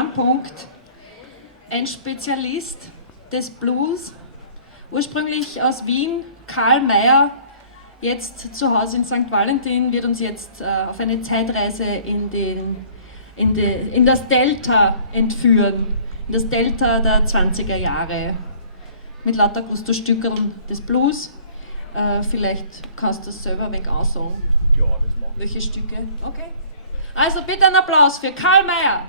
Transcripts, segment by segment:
einen Punkt. Ein Spezialist des Blues, ursprünglich aus Wien, Karl Mayer, jetzt zu Hause in St. Valentin, wird uns jetzt auf eine Zeitreise in das Delta entführen, in das Delta der 20er Jahre, mit lauter Gusto-Stückeln des Blues. Vielleicht kannst du es selber ein wenig aussagen. Ja, das mache ich. Welche Stücke? Okay. Also bitte einen Applaus für Karl Mayer.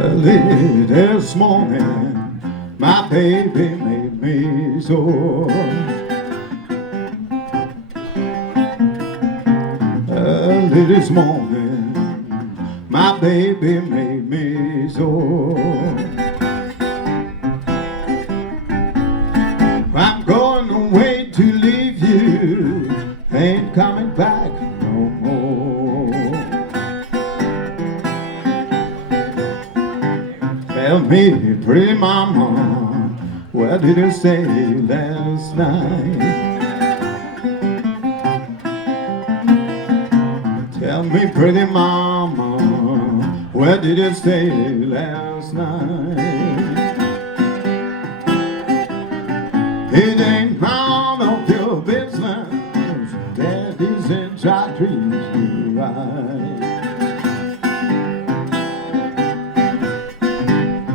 Early this morning, my baby made me sore. Early this morning, my baby made me sore. I'm going away to leave you, ain't coming back no more. Tell me, pretty mama, where did you stay last night? Tell me, pretty mama, where did you stay last night? It ain't none of your business, daddy's in our dreams to ride.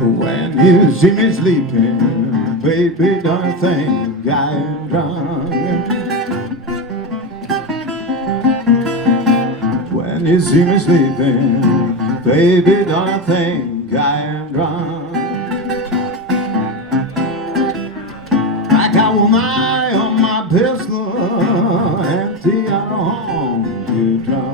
When you see me sleeping, baby, don't think I'm drunk. When you see me sleeping, baby, don't think I'm drunk. I got one eye on my pistol, empty out of home, you drunk.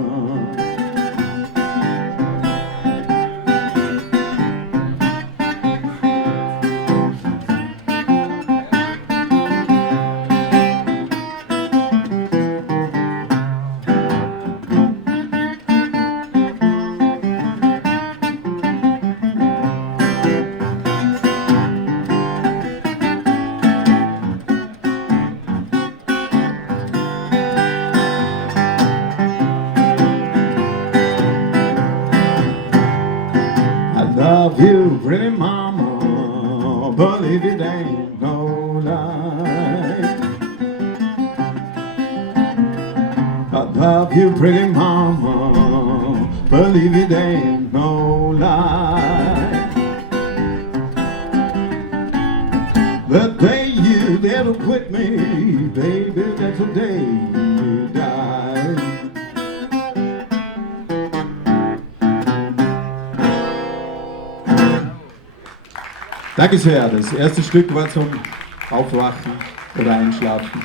Love you, pretty mama, believe it ain't no lie. I love you, pretty mama, believe it ain't no lie. The day you dare to quit me, baby, that's the day you die. Danke sehr. Das erste Stück war zum Aufwachen oder Einschlafen.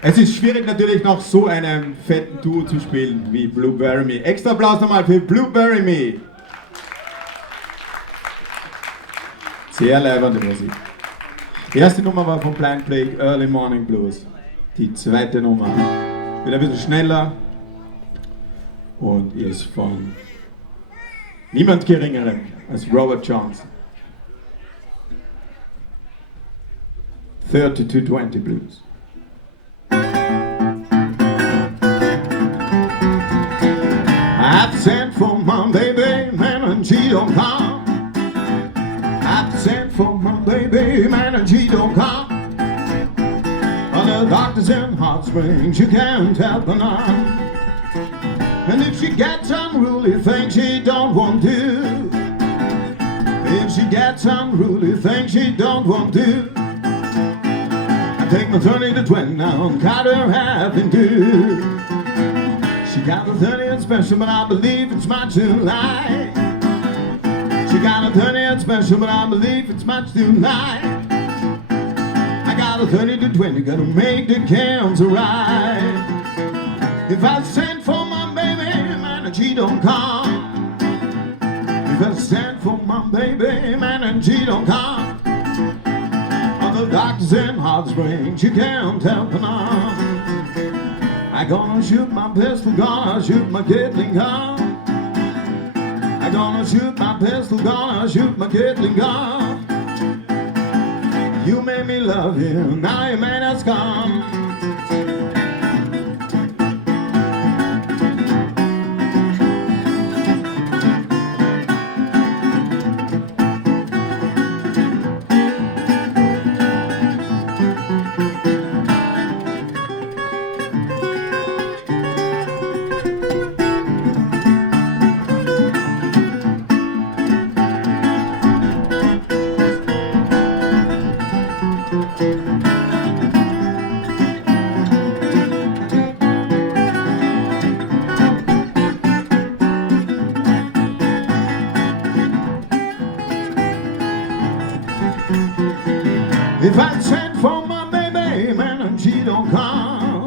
Es ist schwierig natürlich nach so einem fetten Duo zu spielen wie Blueberry Me. Extra Applaus nochmal für Blueberry Me. Sehr leibende Musik. Die erste Nummer war von Blind Plague, Early Morning Blues. Die zweite Nummer wird ein bisschen schneller und ist von niemand Geringerem als Robert Johnson. 3220 Blues. I've sent for my baby, man, and she don't come. I've sent for my baby, man, and she don't come. Well, the doctor's in Hot Springs, you can't help her now. And if she gets unruly things she don't want to, if she gets unruly things she don't want to, I take my 30 to 20 now and cut her half in two. She got a 30th special, but I believe it's much too light. She got a 30th special, but I believe it's much too light. I got a 30 to 20, gotta make the cancer right. If I send for my baby, man, and she don't come. If I send for my baby, man, and she don't come. On the doctors in Hot Springs, you can't help it now. I gonna shoot my pistol, gonna shoot my Gatling gun. I gonna shoot my pistol, gonna shoot my Gatling gun. You made me love you, now your man has come. If I send for my baby, man, and she don't come.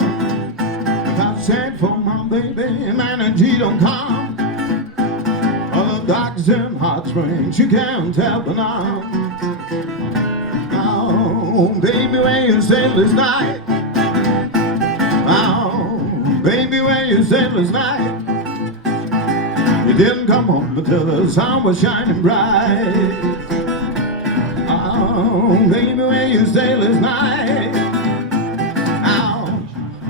If I send for my baby, man, and she don't come. All the doctors in Hot Springs, you can't help it now. Oh, baby, where you stayed last night? Oh, baby, where you stayed last night? You didn't come home until the sun was shining bright. Oh, baby, where you stay last night? Oh,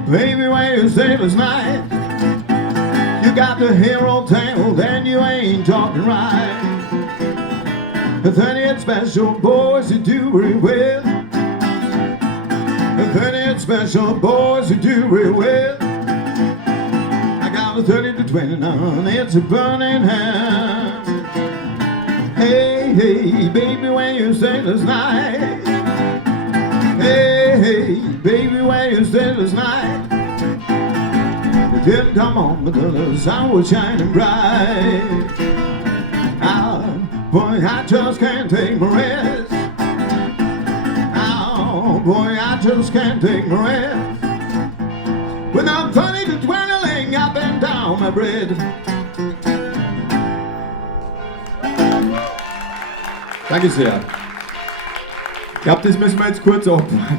baby, where you stay last night? You got the hero tale, then you ain't talking right. The 30th special boys you do it with. The 30th special boys you do it with. I got a 30 to 29, it's a burning hand. Hey, hey, baby, when you stay last night? Hey, hey, baby, when you stay last night? You didn't come home until the sun was shining bright. Ah, boy, I just can't take my rest. Oh, boy, I just can't take my rest. Without 30 to 20 ling, I've been down my bread. Danke sehr. Ich glaube, das müssen wir jetzt kurz abwarten.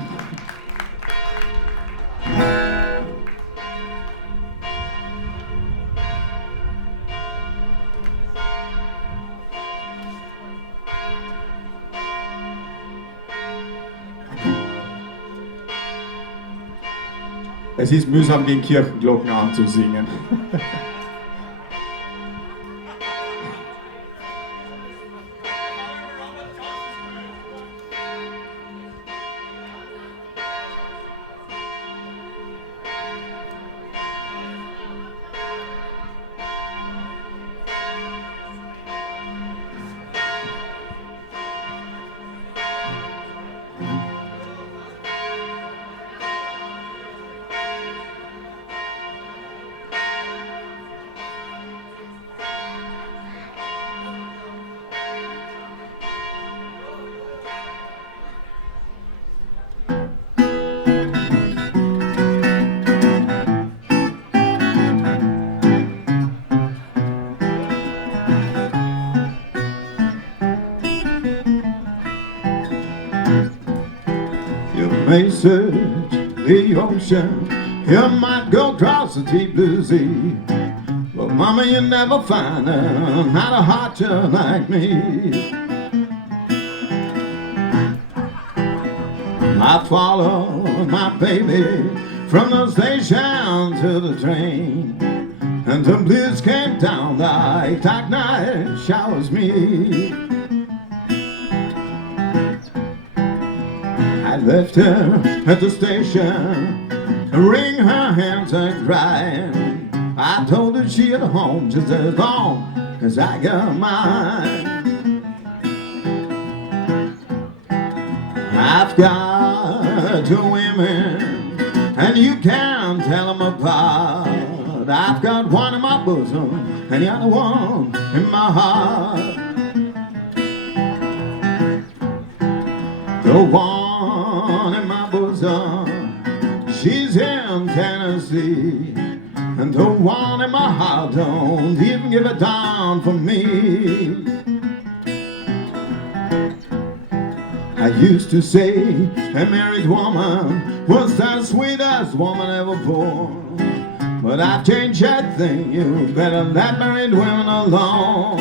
Es ist mühsam, den Kirchenglocken anzusingen. You may search the ocean, you might go across the deep blue sea, but mama, you never find her, not a heart like me. I followed my baby from the station to the train, and the blues came down like dark night showers me. I left her at the station, wring her hands and crying. I told her she at home just as long as I got mine. I've got two women, and you can't tell them apart. I've got one in my bosom, and the other one in my heart. The one in my bosom, she's in Tennessee, and the one in my heart don't even give a damn for me. I I used to say a married woman was the sweetest woman ever born. But I've changed that thing, you better let married women alone.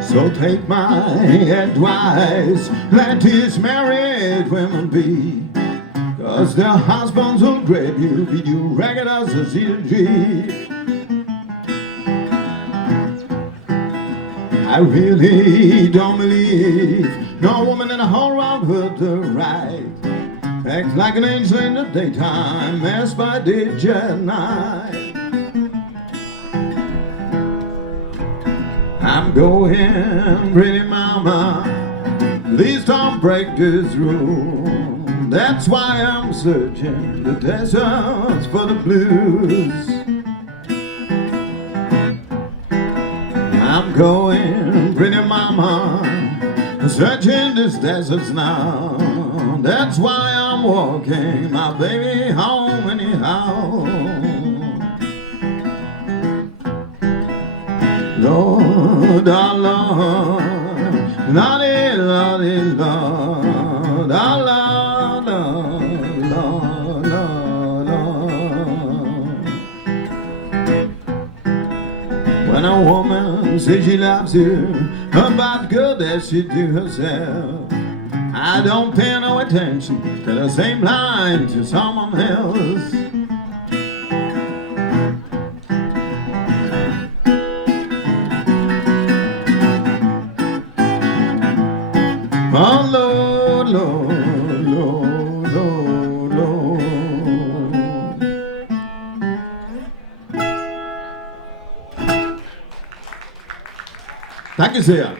So take my advice, let these married women be, 'cause their husbands will grab you, beat you ragged as a CG. I really don't believe no woman in the whole world would do right. Act like an angel in the daytime, mess by ditch at night. I'm going, pretty mama, please don't break this rule. That's why I'm searching the deserts for the blues. I'm going, pretty mama, searching these deserts now. That's why I'm walking my baby home anyhow. Lord, oh Lord, Lordy, Lordy, Lord, oh Lord, Lord, Lord, Lord. When a woman says she loves you about good as she do herself, I don't pay no attention to the same line to someone else. Oh Lord, Lord, Lord, Lord, Lord. Danke sehr.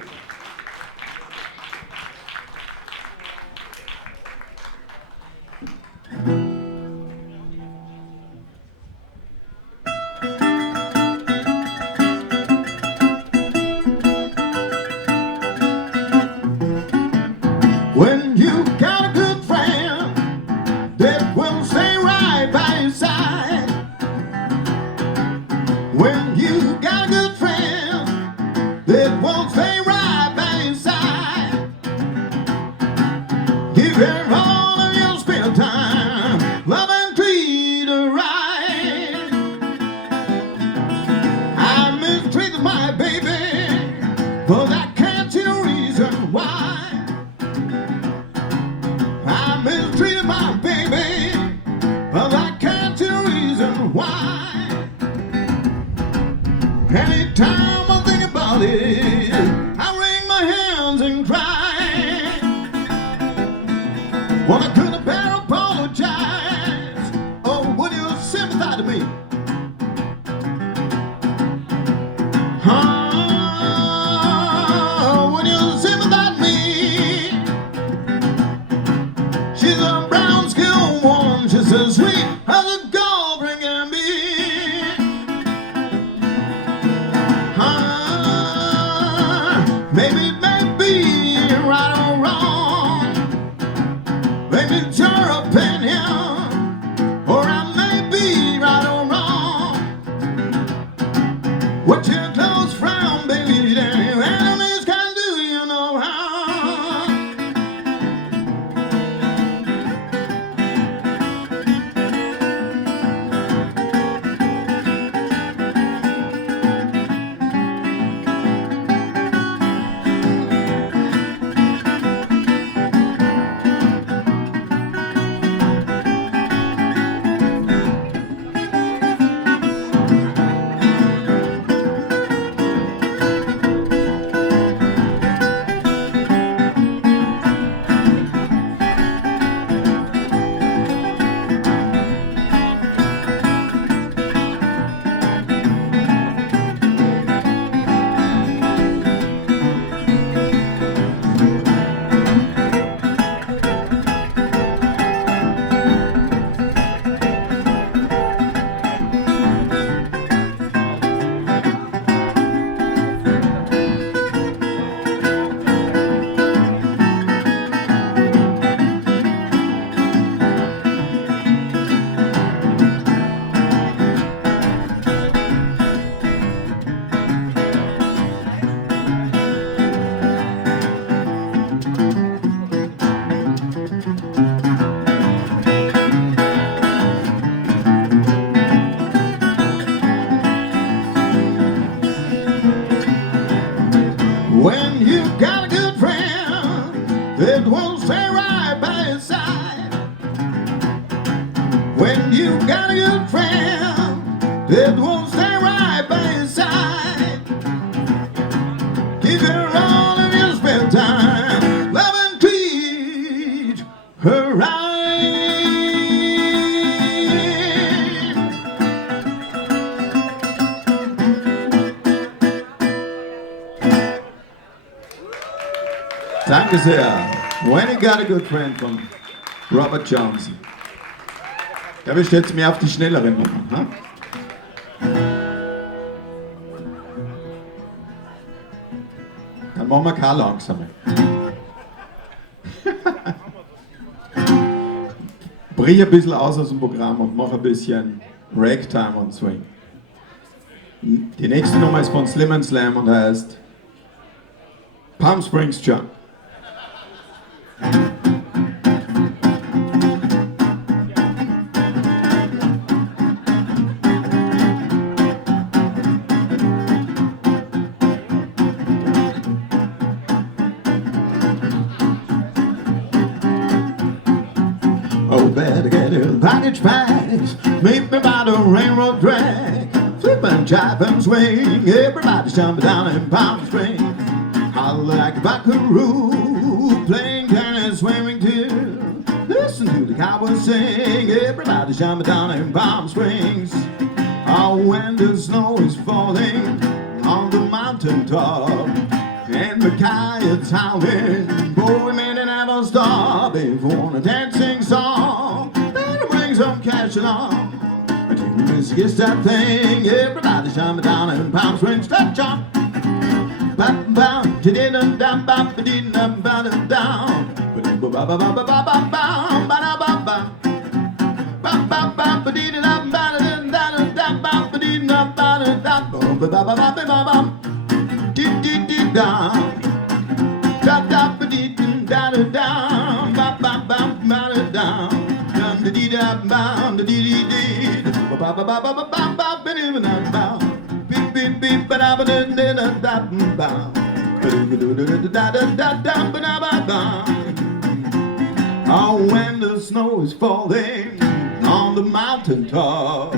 When you got a good friend that will stay right by your side. When you got a good friend that will stay right by your side. Give him all of your spare time, love and treat her right. I mistreated my baby, but I can't see a reason why. I mistreated my baby, but I can't see a reason why. Anytime I think about it, I wring my hands and cry. Well, I could have better apologize. Oh, would you sympathize with me? Oh, would you sympathize with me? She's a brown-skinned woman, she's as sweet as a gold-ring can be. Maybe it may be right or wrong. Maybe it's your opinion, or I may be right or wrong. What your close friend, baby, then enemies can do you no harm. got a good friend that won't stay right by your side. Give her all of your spare time. Love and treat her right. Danke sehr. When you got a good friend von Robert Johnson. Da bist du jetzt mehr auf die schnelleren Nummern. Ha? Dann machen wir keine langsame. Brich ein bisschen aus dem Programm und mach ein bisschen Ragtime und Swing. Die nächste Nummer ist von Slim and Slam und heißt Palm Springs Jump. Oh, better get a package pass. Meet me by the railroad track. Flip and jive and swing. Everybody's jumping down in Palm Springs. Holler like a buckaroo. Playing tennis, swimming too. Listen to the cowboys sing. Everybody's jumping down in Palm Springs. Oh, when the snow is falling on the mountain top. And the coyotes howling, boy, man, they never stop. If you want a dancing song, better bring some cash along. But if you miss against that thing, everybody's jumping down in Palm Springs. Step jump. Bam bam, didn't dam bam, didn't dam bam down. Ba ba ba ba ba ba ba bam, ba da ba ba. Bam bam bam, didn't dam bam, dam dam bam, didn't dam bam, dam ba ba ba ba ba ba. Did da da da ba dee da da da ba ba ba ba da da da dee da ba da dee dee dee ba ba ba ba ba ba ba ba ba ba beep beep beep ba da ba da da da da ba da da da da ba da ba ba. Oh, when the snow is falling on the mountain top.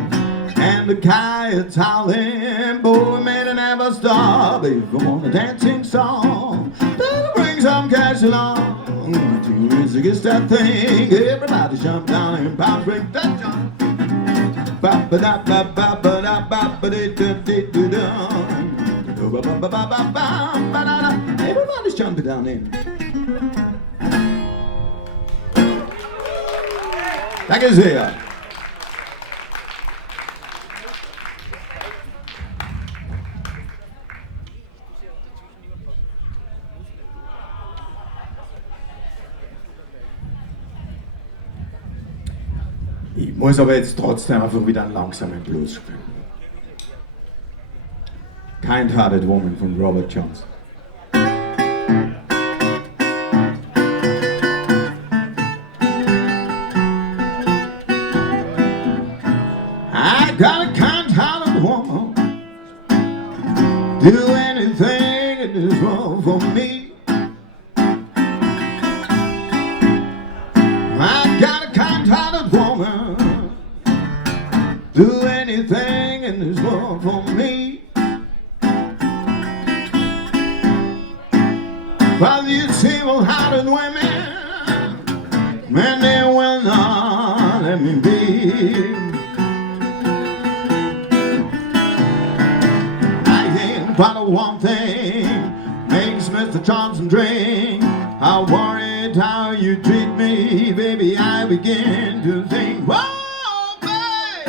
And the coyotes howling, boy, man, they never stop. If you want a dancing song, better bring some cash along. Too easy against that thing. Everybody jump down in Palm Springs. That jump. Ba ba da ba ba ba da ba ba da da da da. Ba ba ba ba ba ba da. Everybody's jumping down in. Danke sehr. Ich muss aber jetzt trotzdem einfach wieder einen langsamen Blues spielen. Kind-Hearted Woman von Robert Johnson. I got a kind-hearted woman, do anything that is wrong for me. I got a kind-hearted woman, do anything in this world for me. But these evil-hearted women, man, they will not let me be. But one thing makes Mr. Johnson drink. I'm worried how you treat me, baby. I begin to think, whoa, babe,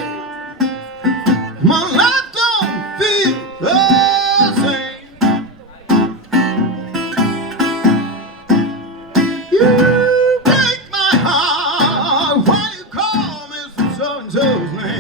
my life don't feel the same. You break my heart when you call Mr. So-and-so's name.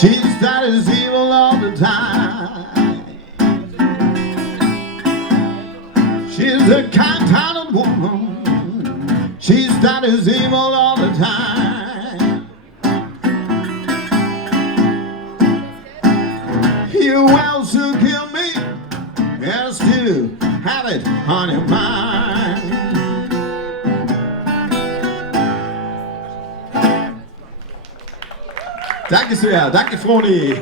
She's that is evil all the time. She's a kind-hearted woman. She's that is evil all the time. You also kill me, yes, to have it on your mind. Danke sehr, danke Froni.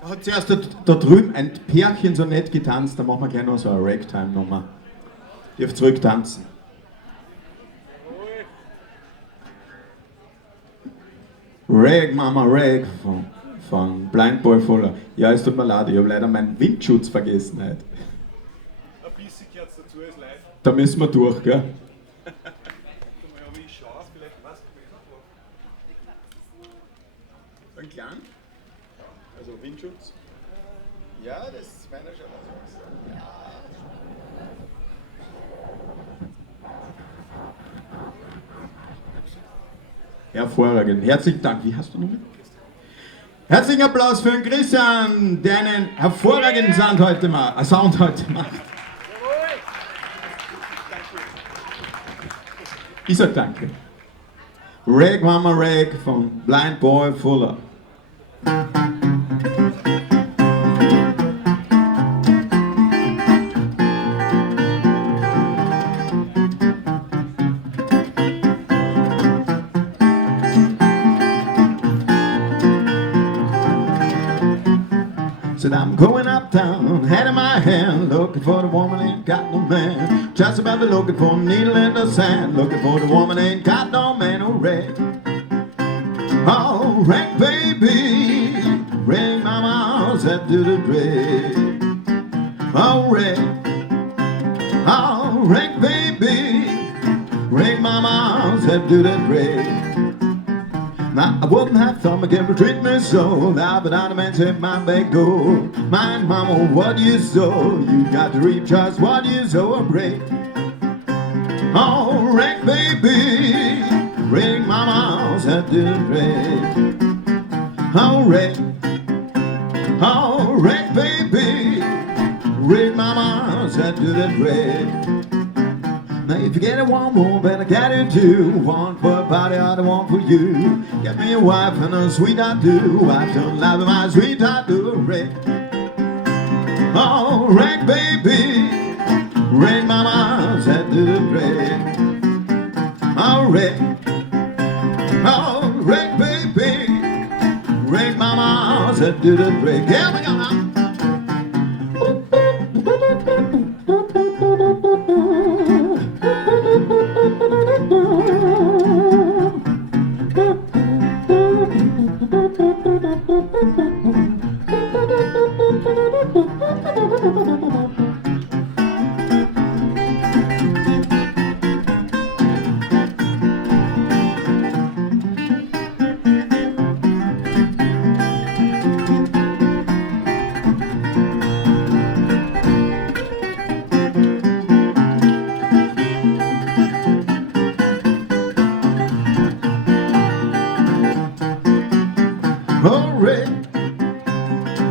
Da hat zuerst da drüben ein Pärchen so nett getanzt, da machen wir gleich noch so eine Ragtime-Nummer. Ich darf zurück tanzen. Rag, Mama, Rag von Blind Boy Fuller. Ja, es tut mir leid, ich habe leider meinen Windschutz vergessen heute. Ein bisschen gehört dazu, ist live. Da müssen wir durch, gell? Wie ich schaue, vielleicht was So ein klein? Also Windschutz? Ja, das ist meiner schon was. Ja. Hervorragend. Herzlichen Dank. Wie hast du noch mit? Herzlichen Applaus für den Christian, der einen hervorragenden Sound heute macht. Ich sag danke. Rag Mama Rag von Blind Boy Fuller. Said I'm going uptown, head in my hand, looking for the woman, ain't got no man. Just about to looking for a needle in the sand, looking for the woman, ain't got no man. Oh, rag, oh, rag, baby, ring my mouse that do the drag. Oh, rag, baby, ring my mouse that do the drag. Now, I wouldn't have thought my girl would treat me so. Now, but I'm the man said my back door. Mind, mama, what you sow? You got to reap just what you sow. Break. Oh, rag, baby, ring my mouse at the break. Oh, rag, baby, ring my mouse at the break. Now if you get it one more, better get it two. One for a body, other one for you. Get me a wife and a sweetheart too. Wife don't love my sweetheart do. Rag, oh, rag, baby, ring my mouse at the rag. Oh, rag, baby, ring my mouse at the rag. Here we go now.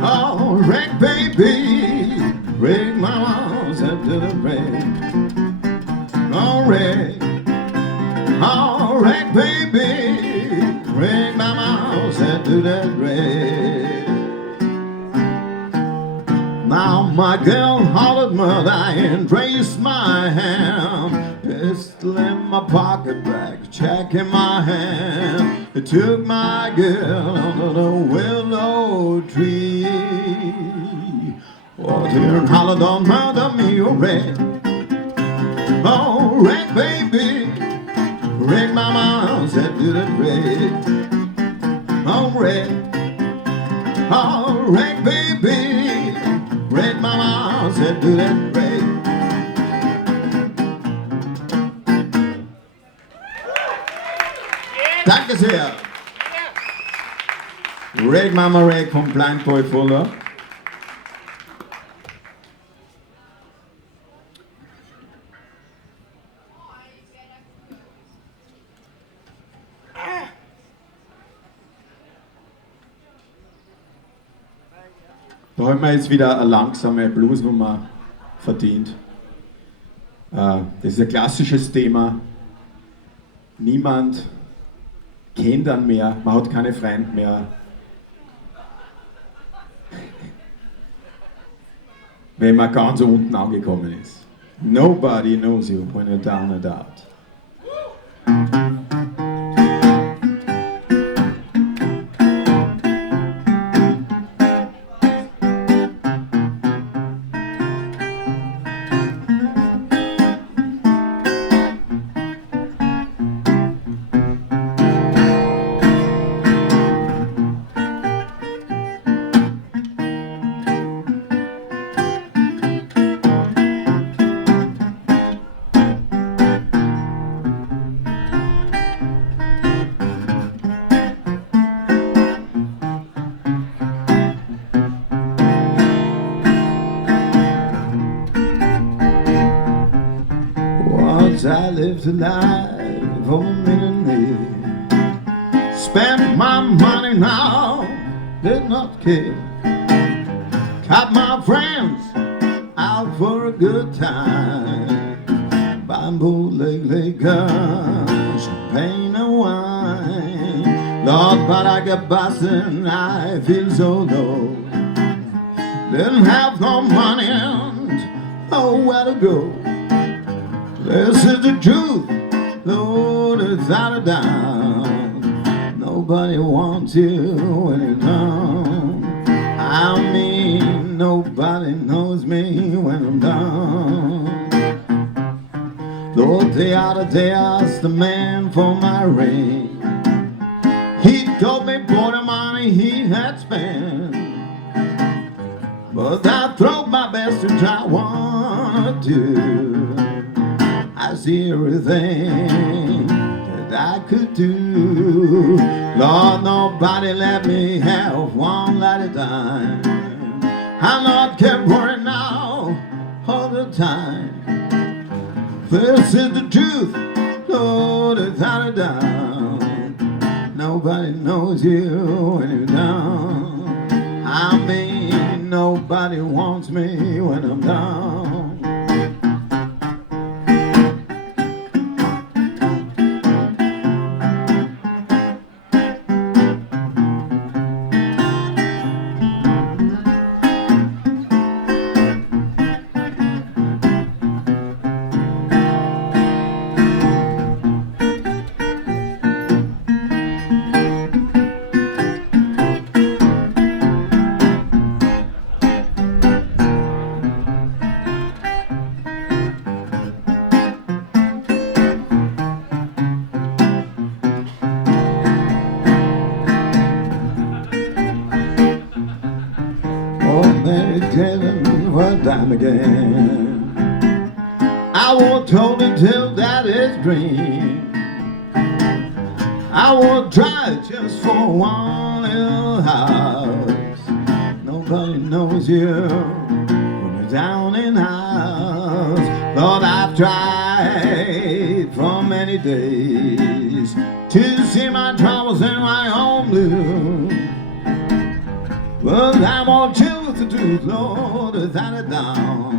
Oh, rag, baby, ring my mouse into the rag. Oh, rag, baby, ring my mouse into that rag. Now my girl hollered mother and raised my hand. Pistol in my pocket bag, check in my hand. It took my girl under the willow tree. Oh, dear, and hollered on mother me, oh, rag. Oh, rag, baby, ring my mouse that did it rag. Oh, rag, baby, ring my mouse that did it rag. Danke sehr. Rag Mama Rag von Blind Boy Fuller. Da haben wir jetzt wieder eine langsame Bluesnummer verdient. Das ist ein klassisches Thema. Niemand kennt einen mehr, man hat keine Freunde mehr. Wenn man ganz unten angekommen ist. Nobody knows you when you're down and out. I lived a life of a minute. Spent my money now, did not care. Got my friends out for a good time. Bamboo, leg, guns, champagne and wine. Lord, but I get bustin', I feel so low. Didn't have no money and nowhere to go. This is the truth, Lord, without a doubt. Nobody wants you when you're down. I mean, nobody knows me when I'm down. Lord, day out of day, I asked the man for my ring. He told me for the money he had spent, but I throw my best to try one or two. I see everything that I could do. Lord, nobody let me have one light at a time. I'm not kept worrying now all the time. This is the truth, Lord, without a doubt. Nobody knows you when you're down. I mean, nobody wants me when I'm down. For a dime again, I won't hold it till that is dream. I won't try just for one little house. Nobody knows you when you're down and out. Lord, I've tried for many days to see my troubles in my own blue. Well, I won't choose the truth, Lord, without a doubt.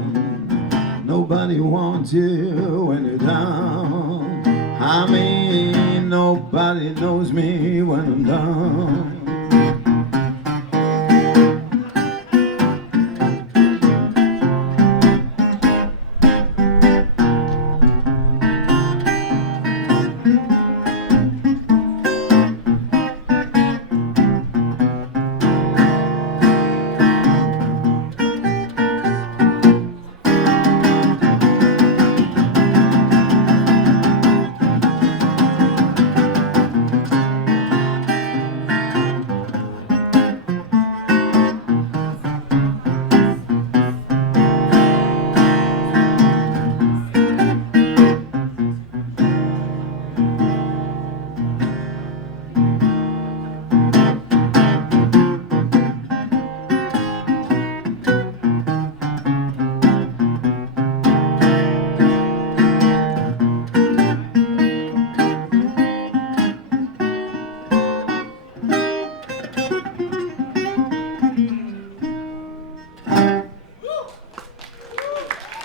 Nobody wants you when you're down. I mean, nobody knows me when I'm down.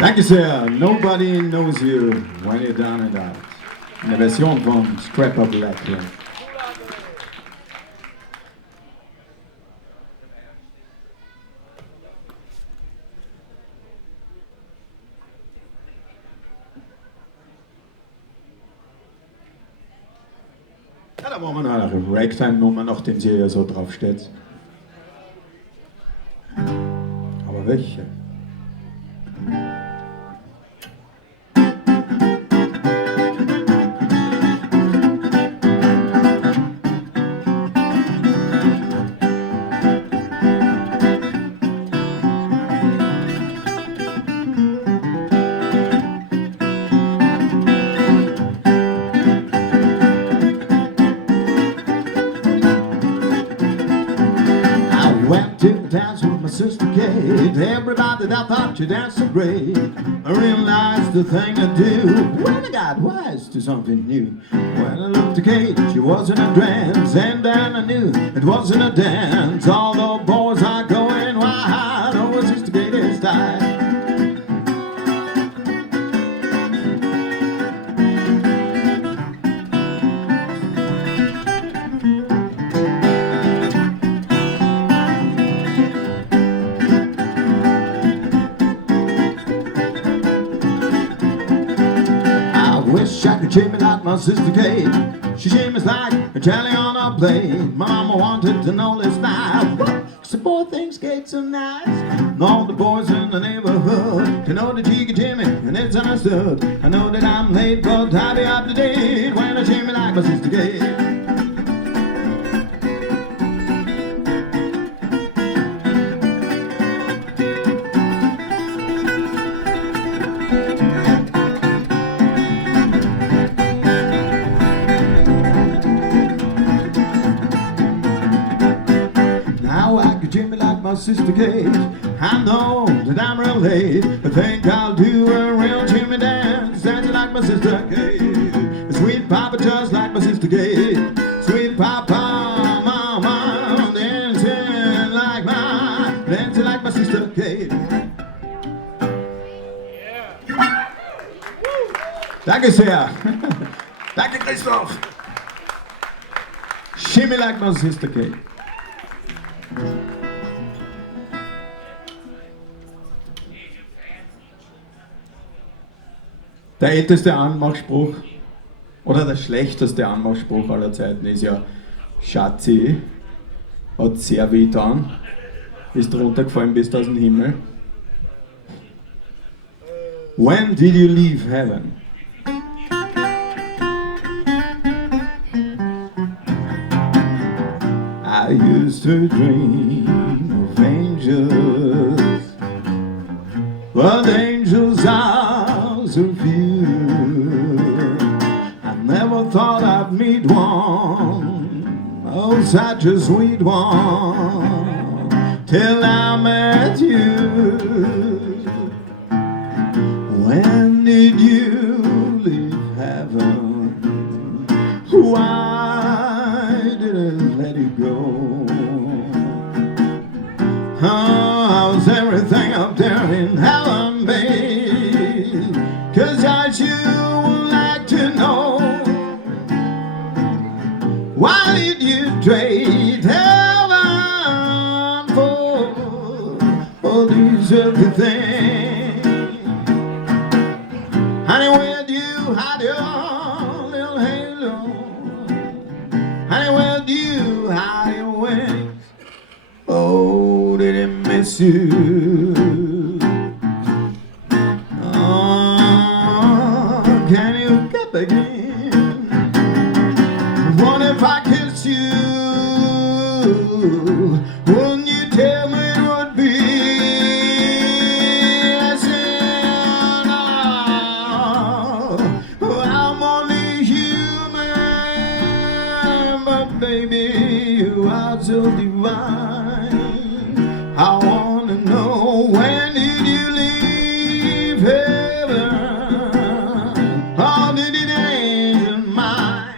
Danke sehr. Nobody Knows You When You're Down and Out. Eine Version von Scrap of Black. Ja, da machen wir noch eine Ragtime-Nummer, nachdem sie ja so drauf steht. Aber welche? Dance with my sister Kate. Everybody that thought you danced so great. I realized the thing I do when I got wise to something new. When I looked at Kate, she was in a trance, and then I knew it wasn't a dance. All the boys are going wild over Sister Kate's style. Wish I could shimmy like my sister Kate. She shimmies like a jelly on a plate. My mama wanted to know this now. Cause the boy thinks Kate's so nice. And all the boys in the neighborhood to know that she can shimmy, and it's understood. I know that I'm late, but I'll be up to date when I shimmy like my sister Kate. Jimmy like my sister Kate. I know that I'm real late. I think I'll do a real Jimmy dance, dancing like my sister Kate. Sweet Papa just like my sister Kate. Sweet Papa, Mama, dancing like my sister Kate. Danke sehr. Danke Christoph. Shimmy like my sister Kate. Der älteste Anmachspruch oder der schlechteste Anmachspruch aller Zeiten ist ja Schatzi, hat sehr weh getan, ist runtergefallen bis aus dem Himmel. When did you leave heaven? I used to dream of angels, but angels are so few. I never thought I'd meet one, oh such a sweet one, till I met you. When did you leave heaven? Why didn't let you go? How's everything up there in heaven, babe? 'Cause I sure would like to know. Why did you trade heaven for these everything? Honey, where'd you hide your little halo? Honey, where'd you hide your wings? Oh, did it miss you? Oh, can you get back in? What if I kiss you? Wouldn't you tell me it would be a sin? Oh, I'm only human, but baby, you are so divine. I wanna know, when did you leave heaven? Or did it end in mine?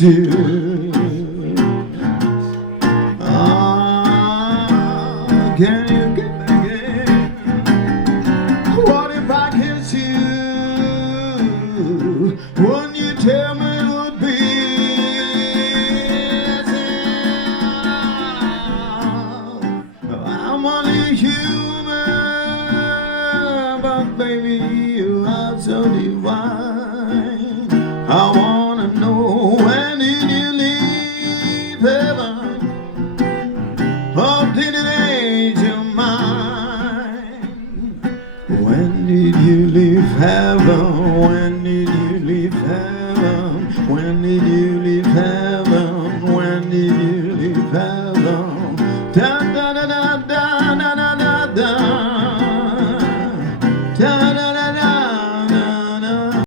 miss you. Can you get back in? What if I kiss you? Wouldn't you tell me it would be? I'm only human, but baby, you are so divine. I wanna know, when did you leave heaven? Or did it age your mind? When did you leave heaven? When did you leave heaven? When did you leave heaven? When did you leave heaven? Da da da da da da da